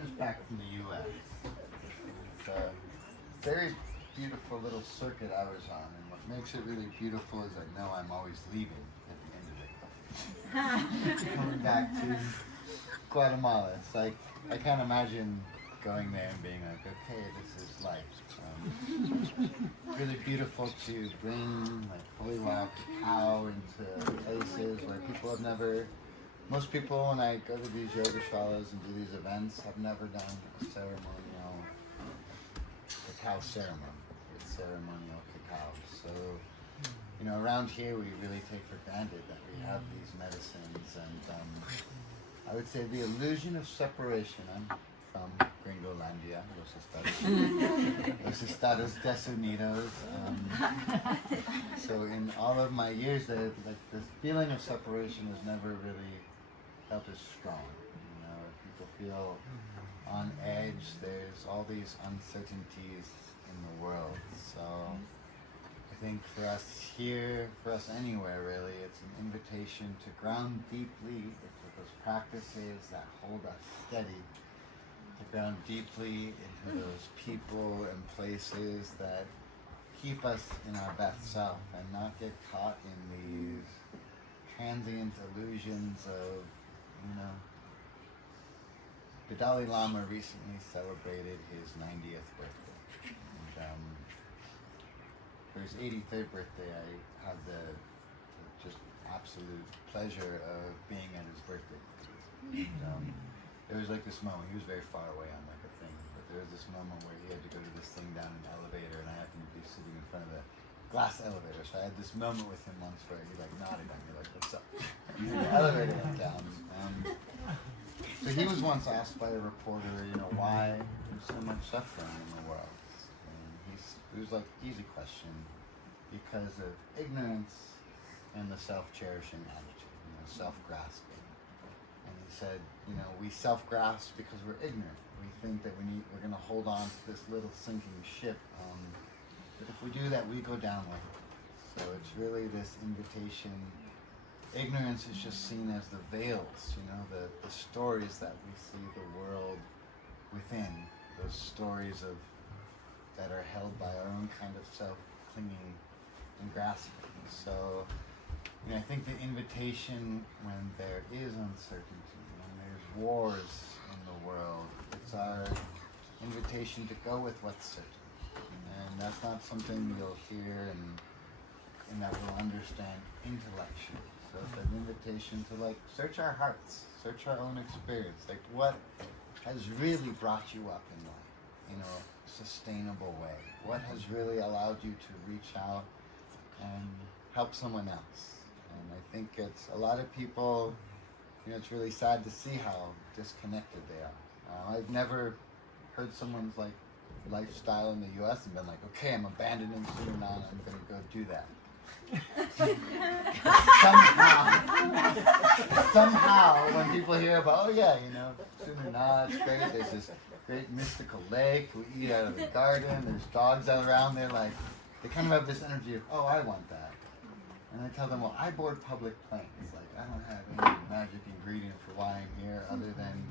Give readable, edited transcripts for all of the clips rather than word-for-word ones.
just back from the U.S. It's a very beautiful little circuit I was on, and what makes it really beautiful is I know I'm always leaving at the end of it. Coming back to Guatemala, it's like I can't imagine going there and being like, okay, this is life. Really beautiful to bring like holy wild cacao into places where people have never. Most people, when I go to these yoga shalas and do these events, have never done a ceremonial cacao ceremony. It's ceremonial cacao. So, you know, around here we really take for granted that we have these medicines, and I would say the illusion of separation. I'm from Gringolandia, Los Estados Unidos. So in all of my years there, like this feeling of separation has never really felt as strong. You know, people feel on edge. There's all these uncertainties in the world. So I think for us here, for us anywhere really, it's an invitation to ground deeply into those practices that hold us steady, to ground deeply into those people and places that keep us in our best self and not get caught in these transient illusions of, you know. The Dalai Lama recently celebrated his 90th birthday. And for his 83rd birthday, I had the just absolute pleasure of being at his birthday. And, it was like this moment. He was very far away on like a thing, but there was this moment where he had to go to this thing down an elevator, and I happened to be sitting in front of the glass elevator. So I had this moment with him once where he like nodded at me like, "What's up?" And the elevator went down. So he was once asked by a reporter, you know, why there's so much suffering in the world. And it was like easy question, because of ignorance and the self-cherishing attitude, you know, self-grasping. And he said, you know, we self-grasp because we're ignorant. We think that we're going to hold on to this little sinking ship. But if we do that, we go down with it. So it's really this invitation. Ignorance is just seen as the veils, you know, the stories that we see the world within. Those stories that are held by our own kind of self-clinging and grasping. So, you know, I think the invitation when there is uncertainty, when there's wars in the world, it's our invitation to go with what's certain. And that's not something you'll hear and that we'll understand intellectually. So it's an invitation to like search our hearts, search our own experience. Like what has really brought you up in life in a sustainable way? What has really allowed you to reach out and help someone else? And I think it's a lot of people, you know, it's really sad to see how disconnected they are. I've never heard someone's like lifestyle in the US and been like, okay, I'm abandoning Sunanan, I'm gonna go do that. somehow when people hear about, oh yeah, you know, Sunanan, it's great, there's this great mystical lake, we eat out of the garden, there's dogs out around there, like, they kind of have this energy of, oh, I want that. And I tell them, well, I board public planes. Like, I don't have any magic ingredient for why I'm here other than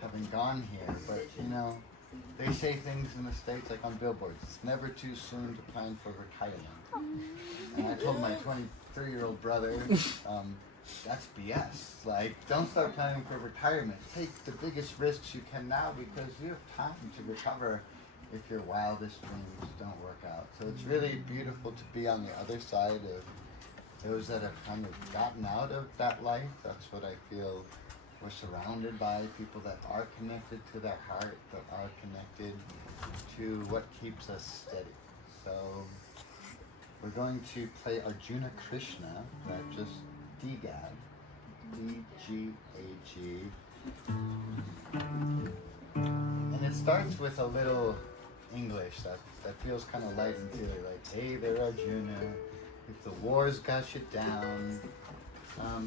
having gone here. But, you know, they say things in the States, like on billboards, it's never too soon to plan for retirement. And I told my 23-year-old brother, that's BS. Like, don't start planning for retirement. Take the biggest risks you can now because you have time to recover if your wildest dreams don't work out. So it's really beautiful to be on the other side of those that have kind of gotten out of that life. That's what I feel. We're surrounded by people that are connected to their heart, that are connected to what keeps us steady. So we're going to play Arjuna Krishna, that just D-Gag, D-G-A-G. And it starts with a little English that feels kind of light and feely, like, hey there Arjuna, if the wars gush it down.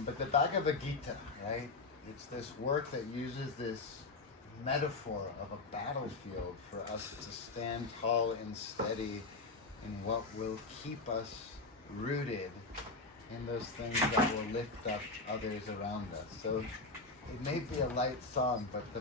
But the Bhagavad Gita, right? It's this work that uses this metaphor of a battlefield for us to stand tall and steady in what will keep us rooted in those things that will lift up others around us. So it may be a light song, but the